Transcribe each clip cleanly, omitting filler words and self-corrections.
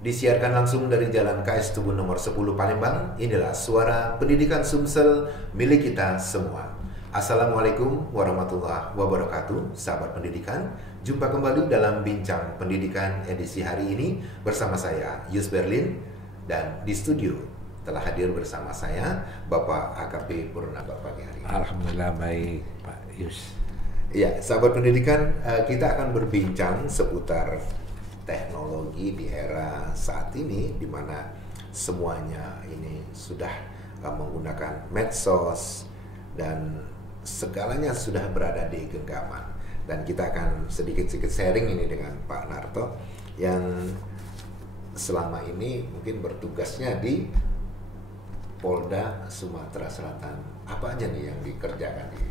Disiarkan langsung dari Jalan KS Tubun nomor 10 Palembang. Inilah suara pendidikan Sumsel milik kita semua. Assalamualaikum warahmatullahi wabarakatuh, sahabat pendidikan. Jumpa kembali dalam Bincang Pendidikan edisi hari ini bersama saya, Yus Berlin. Dan di studio telah hadir bersama saya Bapak AKP Purna pagi hari ini. Alhamdulillah baik Pak Yus. Ya, sahabat pendidikan, kita akan berbincang seputar teknologi di era saat ini, di mana semuanya ini sudah menggunakan medsos dan segalanya sudah berada di genggaman. Dan kita akan sedikit-sedikit sharing ini dengan Pak Narto yang selama ini mungkin bertugasnya di Polda Sumatera Selatan. Apa aja nih yang dikerjakan di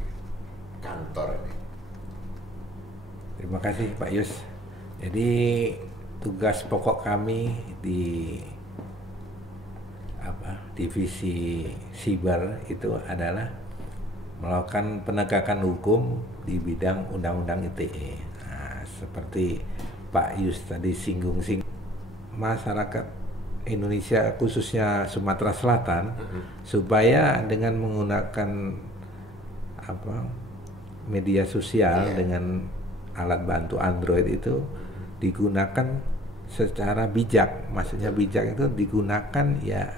kantor ini? Terima kasih Pak Yus. Jadi tugas pokok kami di divisi siber itu adalah melakukan penegakan hukum di bidang undang-undang ITE. Nah, seperti Pak Yus tadi singgung masyarakat Indonesia khususnya Sumatera Selatan supaya dengan menggunakan media sosial dengan alat bantu Android itu digunakan secara bijak. Maksudnya bijak itu digunakan ya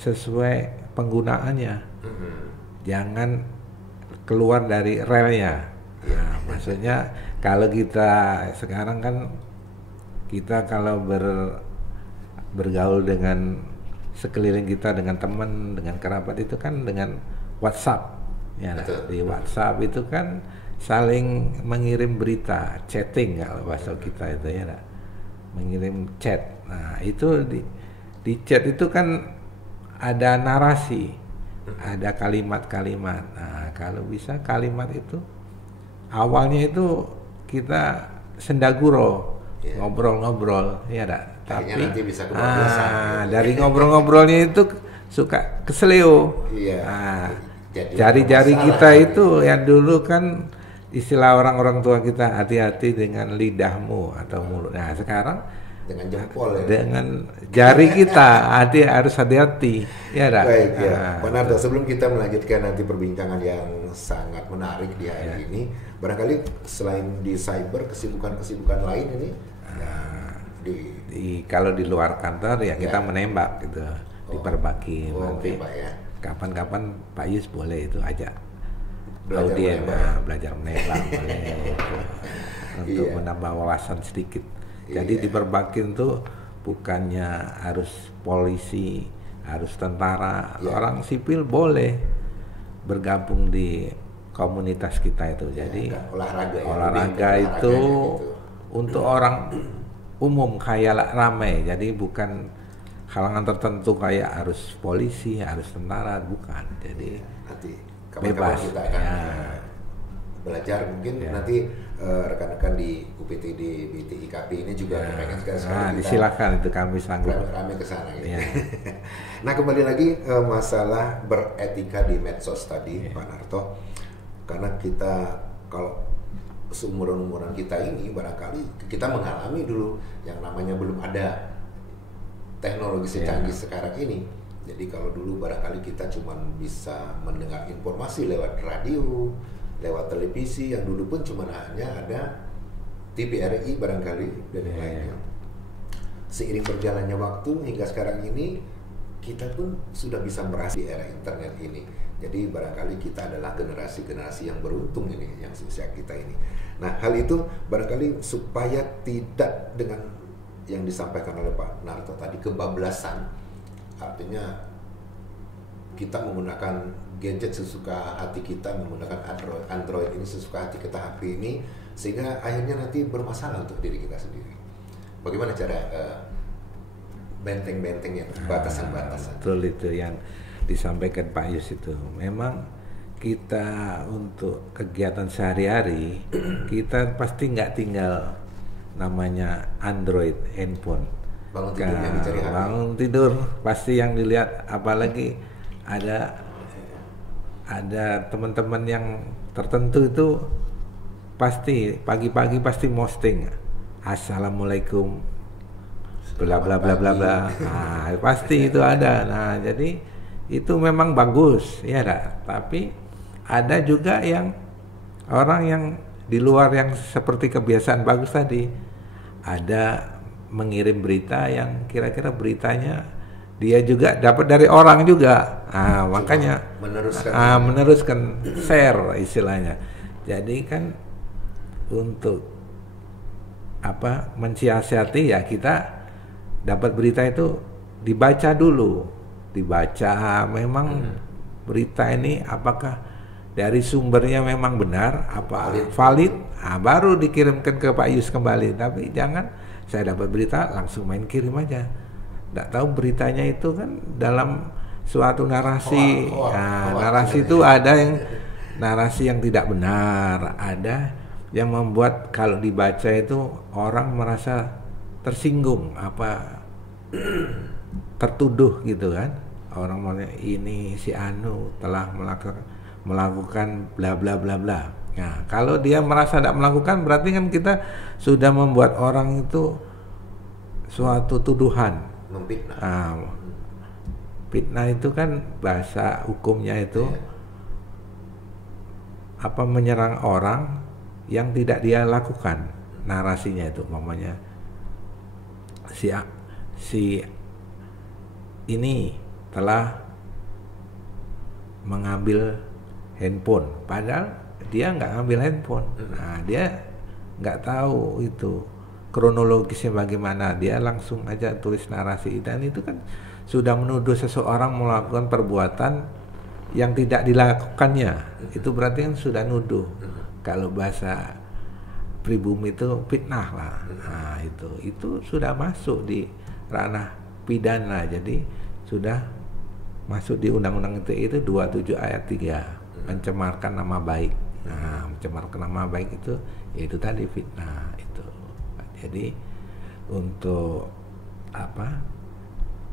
sesuai penggunaannya. Jangan keluar dari relnya. Nah, maksudnya kalau kita sekarang kan kita kalau bergaul dengan sekeliling kita, dengan teman, dengan kerabat itu kan dengan WhatsApp. Ya, di WhatsApp itu kan saling mengirim berita, chatting kalau bahasa kita itu ya, mengirim chat. Nah itu di chat itu kan ada narasi, ada kalimat-kalimat. Nah kalau bisa kalimat itu awalnya itu kita sendaguro, ngobrol-ngobrol, ya dak. Tapi nanti bisa dari ngobrol-ngobrolnya itu suka keseleo. Jari-jari kita itu yang dulu kan istilah orang-orang tua kita, hati-hati dengan lidahmu atau mulut. Nah sekarang dengan jempol ya. Dengan jari kita harus hati-hati. Ya dah. Baik ya. Pak Narto, sebelum kita melanjutkan nanti perbincangan yang sangat menarik di hari ini, barangkali selain di cyber kesibukan lain ini kalau di luar kantor ya kita menembak gitu, diperbagi nanti. Pak ya. Kapan-kapan Pak Yus boleh itu ajak belajar menembak boleh untuk menambah wawasan sedikit. Jadi di Perbakin tuh bukannya harus polisi, harus tentara, orang sipil boleh bergabung di komunitas kita itu. Jadi olahraga itu untuk orang umum kayak ramai. Jadi bukan kalangan tertentu kayak harus polisi, harus tentara, bukan. Jadi bebas kita akan belajar mungkin nanti rekan-rekan di UPT di BTIKP ini juga mereka sekali disilakan itu kami sanggup rame ke sana gitu. Nah kembali lagi masalah beretika di medsos tadi Pak Narto, karena kita kalau seumuran kita ini barangkali kita mengalami dulu yang namanya belum ada teknologi secanggih sekarang ini. Jadi kalau dulu barangkali kita cuma bisa mendengar informasi lewat radio, lewat televisi, yang dulu pun cuma hanya ada TVRI barangkali dan yang lainnya. Seiring berjalannya waktu hingga sekarang ini kita pun sudah bisa merasa di era internet ini. Jadi barangkali kita adalah generasi yang beruntung ini, yang seusia kita ini. Nah hal itu barangkali supaya tidak dengan yang disampaikan oleh Pak Narto tadi kebablasan. Artinya kita menggunakan gadget sesuka hati kita, menggunakan Android ini sesuka hati kita, HP ini, sehingga akhirnya nanti bermasalah untuk diri kita sendiri. Bagaimana cara benteng-bentengnya, batasan-batasan? Betul itu yang disampaikan Pak Yus itu. Memang kita untuk kegiatan sehari-hari kita pasti nggak tinggal namanya Android handphone. Bangun tidur pasti yang dilihat, apalagi ada teman-teman yang tertentu itu pasti pagi-pagi pasti posting Assalamualaikum bla bla bla bla bla. Nah, pasti itu ada. Nah, jadi itu memang bagus, ya dah. Tapi ada juga yang orang yang di luar yang seperti kebiasaan bagus tadi, ada mengirim berita yang kira-kira beritanya dia juga dapat dari orang juga. Makanya meneruskan share istilahnya. Jadi kan untuk mensiasati ya, kita dapat berita itu dibaca dulu, dibaca memang berita ini apakah dari sumbernya memang benar, apa valid, baru dikirimkan ke Pak Yus kembali. Tapi jangan saya dapat berita langsung main kirim aja. Nggak tahu beritanya itu kan dalam suatu narasi. Narasi itu ada yang narasi yang tidak benar, ada yang membuat kalau dibaca itu orang merasa tersinggung, tertuduh gitu kan. Orang mau ini si Anu telah melakukan bla bla bla bla. Nah, kalau dia merasa tidak melakukan, berarti kan kita sudah membuat orang itu suatu tuduhan. Memfitnah. Fitnah itu kan bahasa hukumnya itu menyerang orang yang tidak dia lakukan. Narasinya itu umpamanya si ini telah mengambil handphone, padahal dia nggak ngambil handphone. Nah, dia nggak tahu itu kronologisnya bagaimana, dia langsung aja tulis narasi, dan itu kan sudah menuduh seseorang melakukan perbuatan yang tidak dilakukannya. Itu berarti kan sudah nuduh. Kalau bahasa pribumi itu fitnah lah. Nah, itu sudah masuk di ranah pidana, jadi sudah masuk di Undang-Undang ITE itu 27 ayat 3, mencemarkan nama baik. Nah, mencemarkan nama baik itu yaitu tadi fitnah itu. Jadi untuk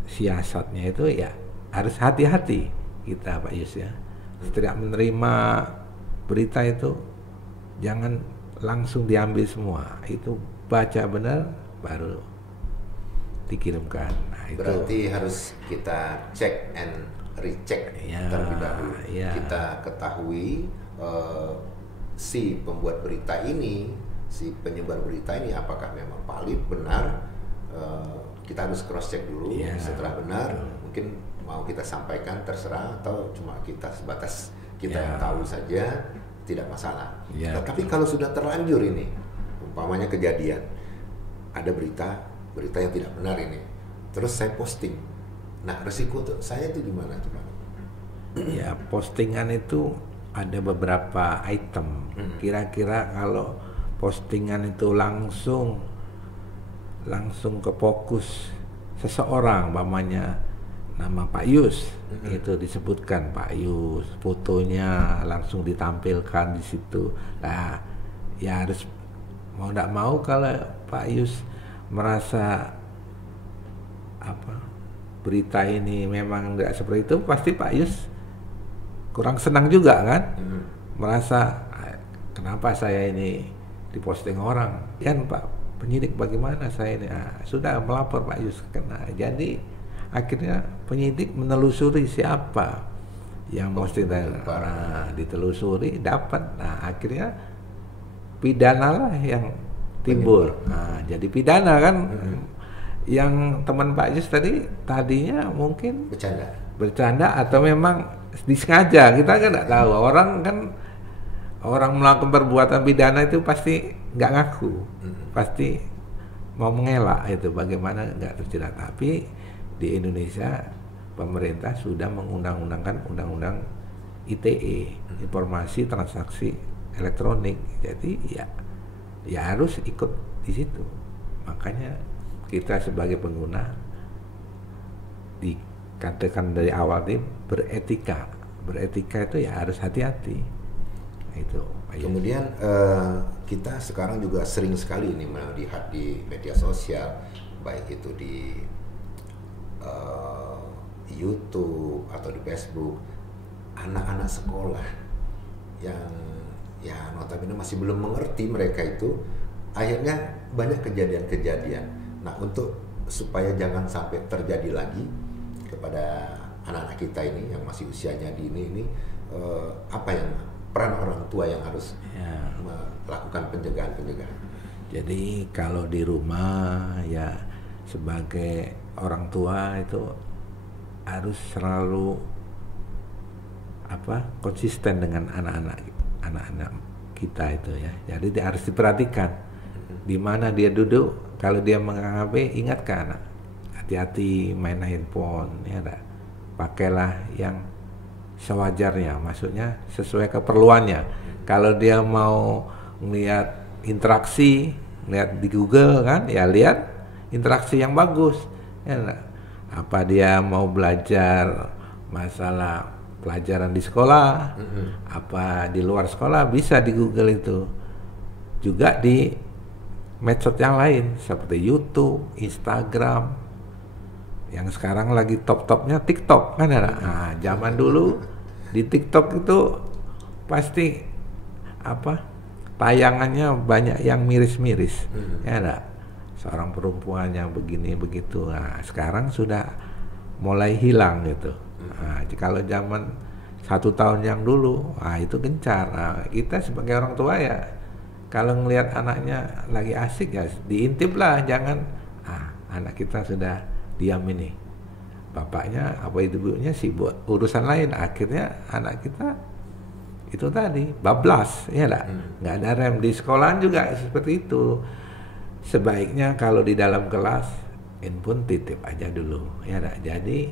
siasatnya itu ya harus hati-hati kita Pak Yus ya. Setiap menerima berita itu jangan langsung diambil semua, itu baca benar baru dikirimkan. Nah, itu berarti harus kita cek and recheck terlebih dahulu. Kita ketahui si pembuat berita ini, si penyebar berita ini apakah memang valid, benar. Kita harus cross check dulu. Setelah benar, mungkin mau kita sampaikan terserah, atau cuma kita sebatas kita yang tahu saja, tidak masalah. Tapi kalau sudah terlanjur ini, umpamanya kejadian ada berita yang tidak benar ini, terus saya posting, nah resiko tuh saya itu gimana tuh Pak? Ya, postingan itu ada beberapa item. Kira-kira kalau postingan itu langsung ke fokus seseorang, umpamanya nama Pak Yus, itu disebutkan Pak Yus, fotonya langsung ditampilkan di situ. Nah, ya harus mau tidak mau, kalau Pak Yus merasa berita ini memang nggak seperti itu, pasti Pak Yus kurang senang juga kan, merasa kenapa saya ini diposting orang, kan Pak penyidik bagaimana saya ini, sudah melapor Pak Yus kena. Jadi akhirnya penyidik menelusuri siapa yang posting, ditelusuri dapat, akhirnya pidana lah yang timbul. Jadi pidana kan. Yang teman Pak Yus tadinya mungkin bercanda atau memang disengaja, kita kan nggak tahu. Orang melakukan perbuatan pidana itu pasti nggak ngaku, pasti mau mengelak itu bagaimana nggak terjerat. Tapi di Indonesia pemerintah sudah mengundang-undangkan undang-undang ITE, informasi transaksi elektronik. Jadi ya harus ikut di situ. Makanya kita sebagai pengguna dikatakan dari awal ini beretika itu ya harus hati-hati. Itu. Kemudian kita sekarang juga sering sekali ini melihat di media sosial, baik itu di YouTube atau di Facebook, anak-anak sekolah yang ya notabene masih belum mengerti mereka itu, akhirnya banyak kejadian-kejadian. Nah, untuk supaya jangan sampai terjadi lagi kepada anak-anak kita ini yang masih usianya dini ini, apa yang peran orang tua yang harus melakukan pencegahan? Jadi kalau di rumah ya sebagai orang tua itu harus selalu konsisten dengan anak-anak kita itu ya. Jadi harus diperhatikan di mana dia duduk. Kalau dia megang HP, ingatkan, hati-hati main handphone ya. Pakailah yang sewajarnya, maksudnya sesuai keperluannya. Kalau dia mau melihat interaksi, lihat di Google kan, ya lihat interaksi yang bagus. Ya, apa dia mau belajar masalah pelajaran di sekolah, apa di luar sekolah, bisa di Google itu. Juga di medsos yang lain seperti YouTube, Instagram, yang sekarang lagi top-topnya TikTok kan ya. Nah, zaman dulu di TikTok itu pasti tayangannya banyak yang miris-miris, ya ada seorang perempuan yang begini begitu. Nah, sekarang sudah mulai hilang gitu. Nah, kalau zaman 1 tahun yang dulu, itu gencar. Nah, kita sebagai orang tua ya, kalau ngelihat anaknya lagi asik ya diintip lah, jangan anak kita sudah diam ini, bapaknya apa ibunya sibuk urusan lain, akhirnya anak kita itu tadi bablas ya lah, nggak ada rem. Di sekolahan juga seperti itu. Sebaiknya kalau di dalam kelas handphone titip aja dulu ya lah. Jadi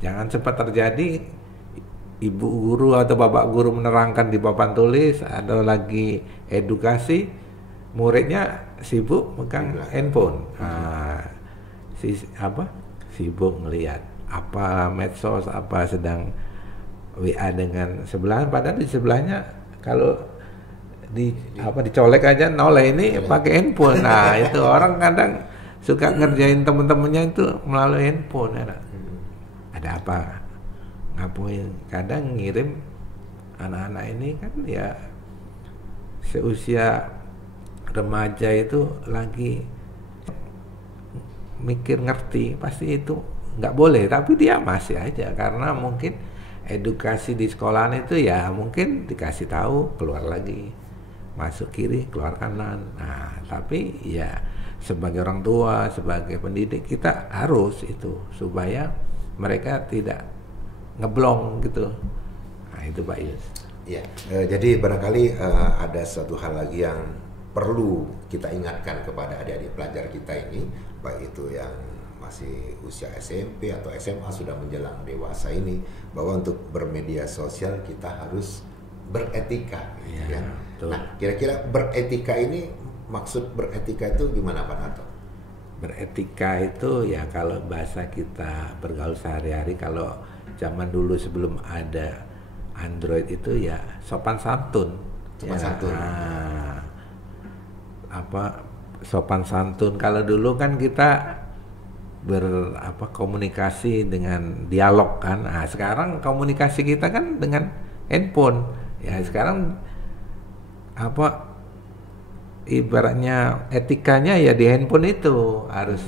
jangan sempat terjadi ibu guru atau bapak guru menerangkan di papan tulis atau lagi edukasi, muridnya sibuk megang handphone. Sibuk ngelihat apa medsos, apa sedang WA dengan sebelah, padahal di sebelahnya kalau dicolek aja noleh ini pakai handphone. Nah, itu orang kadang suka ngerjain temen-temennya itu melalui handphone ya. Ada apa ngapain, kadang ngirim anak-anak ini kan ya seusia remaja itu lagi mikir ngerti, pasti itu nggak boleh, tapi dia masih aja karena mungkin edukasi di sekolahan itu ya mungkin dikasih tahu keluar lagi, masuk kiri keluar kanan. Nah, tapi ya sebagai orang tua, sebagai pendidik kita harus itu supaya mereka tidak ngeblong gitu. Nah, itu Pak Yus. Ya, jadi barangkali ada satu hal lagi yang perlu kita ingatkan kepada adik-adik pelajar kita ini, baik itu yang masih usia SMP atau SMA sudah menjelang dewasa ini, bahwa untuk bermedia sosial kita harus beretika, gitu ya. Nah, kira-kira beretika ini, maksud beretika itu gimana Pak Narto? Beretika itu ya kalau bahasa kita bergaul sehari-hari, kalau zaman dulu sebelum ada Android itu ya sopan santun. Sopan santun. Nah, sopan santun. Kalau dulu kan kita komunikasi dengan dialog kan. Nah, sekarang komunikasi kita kan dengan handphone. Ya, sekarang ibaratnya etikanya ya di handphone itu harus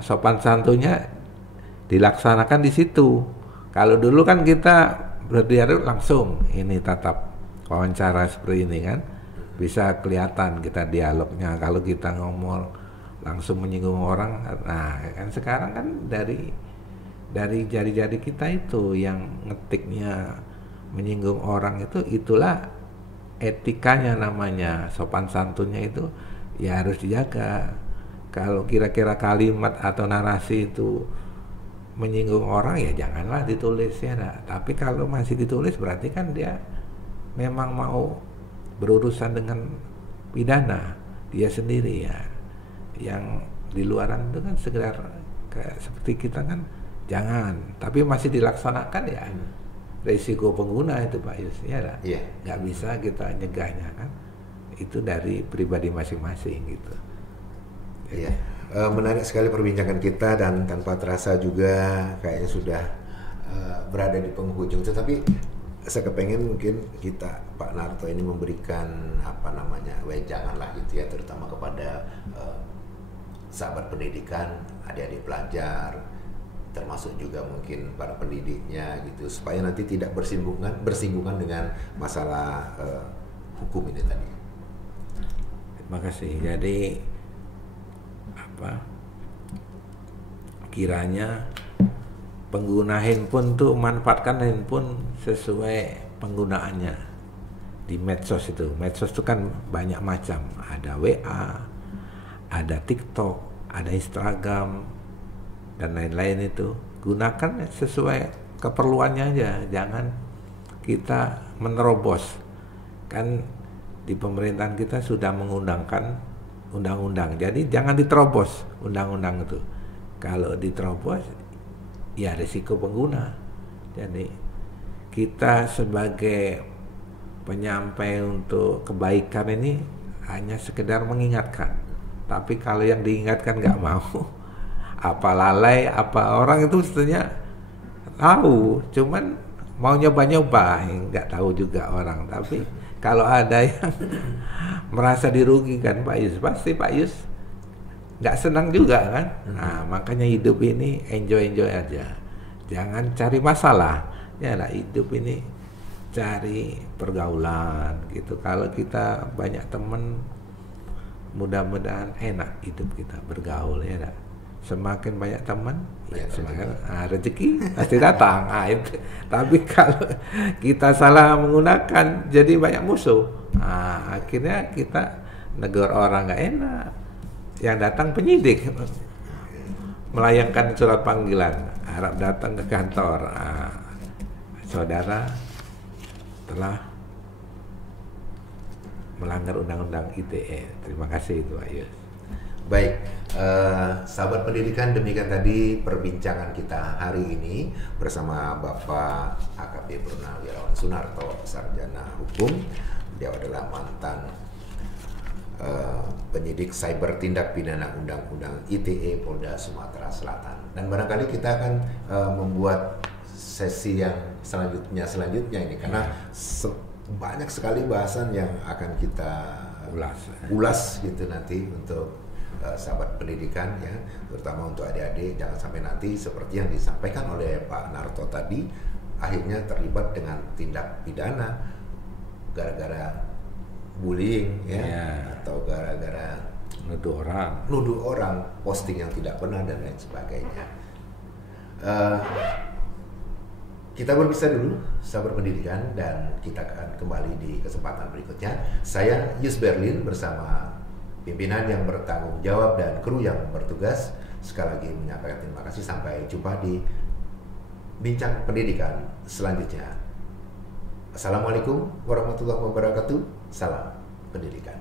sopan santunnya dilaksanakan di situ. Kalau dulu kan kita berdialog langsung, ini tatap wawancara seperti ini kan, bisa kelihatan kita dialognya. Kalau kita ngomong langsung menyinggung orang, nah kan sekarang kan dari jari-jari kita itu yang ngetiknya menyinggung orang itu, itulah etikanya namanya, sopan santunnya itu ya harus dijaga. Kalau kira-kira kalimat atau narasi itu menyinggung orang ya janganlah ditulis ya. Tapi kalau masih ditulis berarti kan dia memang mau berurusan dengan pidana dia sendiri ya. Yang di luaran itu kan sekedar seperti kita kan jangan, tapi masih dilaksanakan ya. Risiko pengguna itu Pak Yus ya, nggak bisa kita nyegahnya kan, itu dari pribadi masing-masing gitu. Iya, menarik sekali perbincangan kita dan tanpa terasa juga kayaknya sudah berada di penghujung. Tetapi saya kepengen mungkin kita Pak Narto ini memberikan wejangan lah gitu ya, terutama kepada sahabat pendidikan, adik-adik pelajar, termasuk juga mungkin para pendidiknya gitu, supaya nanti tidak bersinggungan dengan masalah hukum ini tadi. Terima kasih. Jadi kiranya pengguna handphone tuh manfaatkan handphone sesuai penggunaannya di medsos itu. Medsos itu kan banyak macam, ada WA, ada TikTok, ada Instagram, dan lain-lain itu. Gunakan sesuai keperluannya aja, jangan kita menerobos. Kan di pemerintahan kita sudah mengundangkan undang-undang, jadi jangan diterobos undang-undang itu. Kalau diterobos, ya risiko pengguna. Jadi kita sebagai penyampai untuk kebaikan ini hanya sekedar mengingatkan. Tapi kalau yang diingatkan nggak mau, apa lalai, apa orang itu sebetulnya tahu, cuman mau nyoba-nyoba, nggak tahu juga orang. Tapi kalau ada yang merasa dirugikan Pak Yus, pasti Pak Yus nggak senang juga kan. Nah, makanya hidup ini enjoy aja, jangan cari masalah. Ya lah, hidup ini cari pergaulan gitu. Kalau kita banyak teman, mudah-mudahan enak hidup kita bergaul, ya lah. Semakin banyak teman, ya semakin rezeki pasti datang. Itu. Tapi kalau kita salah menggunakan, jadi banyak musuh. Akhirnya kita negur orang nggak enak. Yang datang penyidik melayangkan surat panggilan, harap datang ke kantor. Saudara telah melanggar undang-undang ITE. Terima kasih itu, Pak Yus. Baik, sahabat pendidikan, demikian tadi perbincangan kita hari ini bersama Bapak AKP Purnawirawan Sunarto, Sarjana Hukum. Beliau adalah mantan penyidik cyber tindak pidana undang-undang ITE Polda Sumatera Selatan. Dan barangkali kita akan membuat sesi yang selanjutnya ini, karena banyak sekali bahasan yang akan kita ulas gitu nanti untuk sahabat pendidikan, ya, terutama untuk adik-adik. Jangan sampai nanti seperti yang disampaikan oleh Pak Narto tadi, akhirnya terlibat dengan tindak pidana gara-gara bullying, ya. Atau gara-gara nuduh orang posting yang tidak benar dan lain sebagainya. Kita berpisah dulu, sahabat pendidikan, dan kita akan kembali di kesempatan berikutnya. Saya Yus Berlin bersama pimpinan yang bertanggung jawab dan kru yang bertugas. Sekali lagi menyampaikan terima kasih. Sampai jumpa di bincang pendidikan selanjutnya. Assalamualaikum warahmatullahi wabarakatuh. Salam pendidikan.